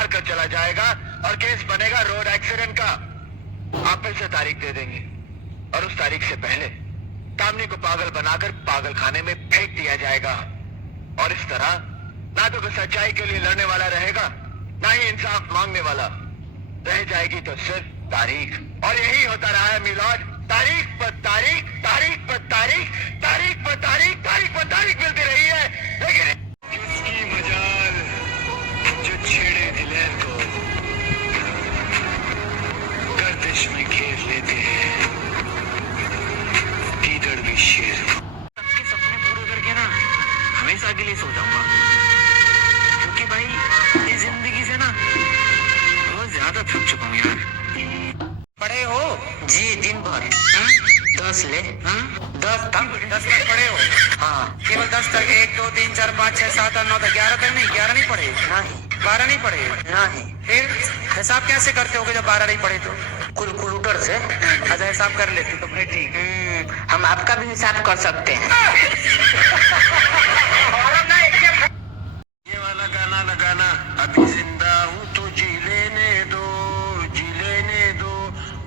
मार कर चला जाएगा और केस बनेगा रोड एक्सीडेंट का। आप फिर से तारीख दे देंगे और उस तारीख से पहले तामनी को पागल बनाकर पागल खाने में फेंक दिया जाएगा। और इस तरह ना तो कोई सच्चाई के लिए लड़ने वाला रहेगा, ना ही इंसाफ मांगने वाला। रह जाएगी तो सिर्फ तारीख। और यही होता रहा है मिलॉर्ड, तारीख पर तारीख, तारीख पर तारीख, तारीख पर तारीख, तारीख पर तारीख मिलती रही है। लेकिन किसकी मजाल जो छेड़े दिलेर को गर्दिश में घेर लेते हैं कीचड़ भी शेर को। सबके सपने पूरे करके ना हमेशा के लिए सो जाऊंगा, क्योंकि भाई इस जिंदगी से ना बहुत ज्यादा थक चुका हूँ यार। पढ़े हो? जी दिन भर 10 ले। 10 तक 10 तक पढ़े हो? हाँ केवल 10 तक? 1 2 3 4 5 6 7 8 9 10 11 तक नहीं? 11 नहीं पढ़े? नहीं 12 नहीं पढ़े? नहीं फिर हिसाब कैसे करते हो जब 12 नहीं पढ़े तो? कैलकुलेटर से। अच्छा हिसाब कर लेते तो फिर ठीक। हम आपका भी हिसाब कर सकते हैं। ये वाला गाना लगाना, अभी जिंदा हूँ तो जी लेने दो, जी लेने दो,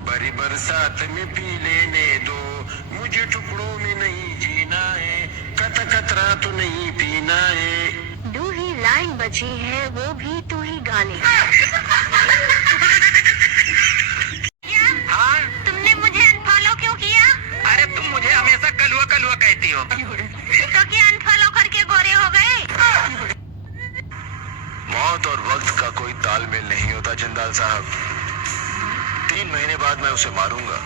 बड़ी बरसात में पी लेने दो, मुझे टुकड़ों में नहीं जीना है, कतरा तो नहीं पीना है। दो ही लाइन बची है, वो भी तू ही गा ले। हाँ तुमने मुझे अनफॉलो क्यों किया? अरे तुम मुझे हमेशा कलुआ कलुआ कहती हो। तो क्या अनफॉलो करके गोरे हो गए? मौत और वक्त का कोई तालमेल नहीं होता जिंदाल साहब। 3 महीने बाद मैं उसे मारूंगा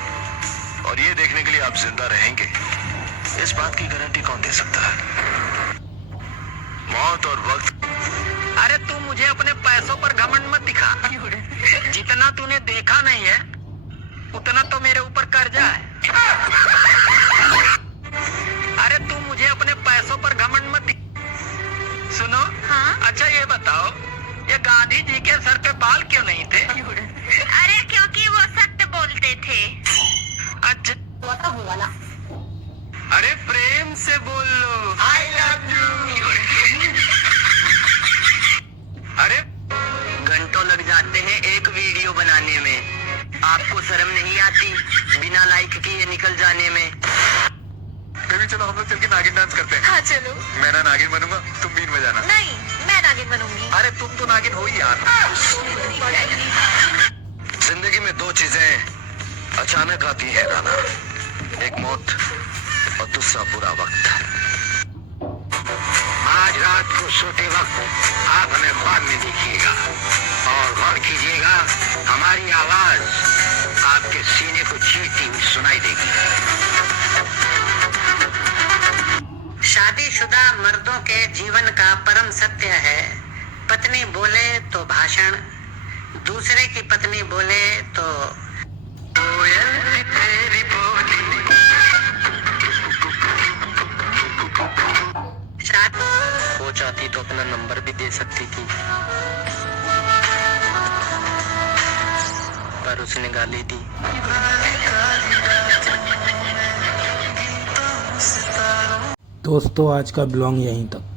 और ये देखने के लिए आप जिंदा रहेंगे, इस बात की गारंटी कौन दे सकता है? मौत और वक्त। अरे तू मुझे अपने पैसों पर घमंड मत दिखा। जितना तूने देखा नहीं है उतना तो मेरे ऊपर कर्जा है। अरे तू मुझे अपने पैसों पर घमंड मत सुनो। हाँ? अच्छा ये बताओ, ये गांधी जी के सर पे बाल क्यों नहीं थे? अरे क्योंकि वो सत्य बोलते थे। अच्छा अरे प्रेम से बोल लो, आई लव यू। अरे घंटों लग जाते हैं एक वीडियो बनाने में, आपको शर्म नहीं आती बिना लाइक किए निकल जाने में? कभी चलो हम लोग चल के नागिन डांस करते हैं। हाँ चलो। मैं ना नागिन बनूंगा, तुम बीन बजाना। नहीं, मैं नागिन बनूंगी। अरे तुम तो नागिन हो ही यार। जिंदगी में 2 चीजें अचानक आती है राना, एक मौत और दूसरा बुरा वक्त। आज रात को सोते वक्त आप हमें ख्वाब में देखिएगा और गौर कीजिएगा, हमारी आवाज आपके सीने को चीरती हुई सुनाई देगी। शादीशुदा मर्दों के जीवन का परम सत्य है, पत्नी बोले तो भाषण, दूसरे की पत्नी बोले तो कोयल सी तेरी बोली। वो चाहती तो अपना नंबर भी दे सकती थी, पर उसने गाली दी। दोस्तों आज का ब्लॉग यहीं तक।